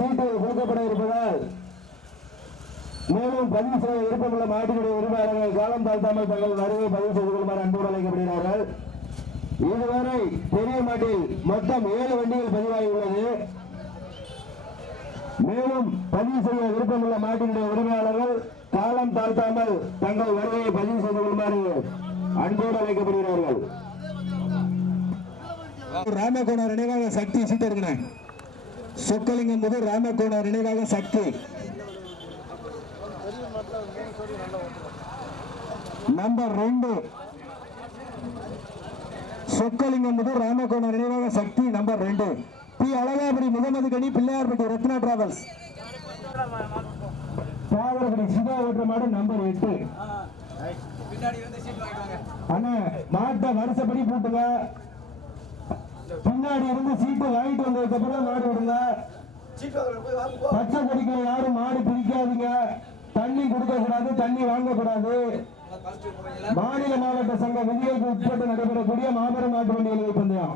சீட்டுகள் கொடுக்கப்பட இருப்பதால் மேலும் பதிவு செய்ய விருப்பமுள்ள மாட்டினுடைய உரிமையாளர்கள் காலம் தாழ்த்தாமல் தங்கள் வருகை பதிவு செய்து கொள்ளுமாறு அன்போடு அழைக்கப்படுகிறார்கள். இதுவரை பெரிய மாட்டில் மொத்தம் ஏழு வண்டிகள் பதிவாகி உள்ளது மேலும் பதிவு செய்ய விருப்பமுள்ள மாட்டினுடைய உரிமையாளர்கள் காலம் தாழ்த்தாமல் தங்கள் வருகையை பதிவு செய்து கொள்ளுமாறு அன்போடு அழைக்கப்படுகிறார்கள். ராமகோணர் நினைவாக சக்தி சீட்டு இருக்கிறேன் சொக்கலிங்கம் முதல் ராமகோணர் நினைவாக சக்தி. நம்பர் ரெண்டு. சொக்கலிங்கம் முதல் ராமகோணர் நினைவாக சக்தி நம்பர் ரெண்டு. பி. அழகாபுரி முகமது கனி பிள்ளையார்பட்டி ரத்னா டிராவல்ஸ். சாகரபடி சிவா ஓட்டுற மாடு நம்பர் எட்டு. அண்ணா மாட்டை வருஷப்படி போட்டுங்க. பின்னாடி இருந்து சீட்டு வாங்கிட்டு வந்ததுக்கு அப்புறம் மாடு விடுங்க பச்சை கொடிக்கல யாரும் மாடு பிடிக்காதீங்க தண்ணி கொடுக்க கூடாது தண்ணி வாங்கக்கூடாது. மாநில மாவட்ட சங்க விதிகளுக்கு உட்பட்டு நடைபெறக்கூடிய மாபெரும் மாட்டு வண்டிகள் பந்தயம்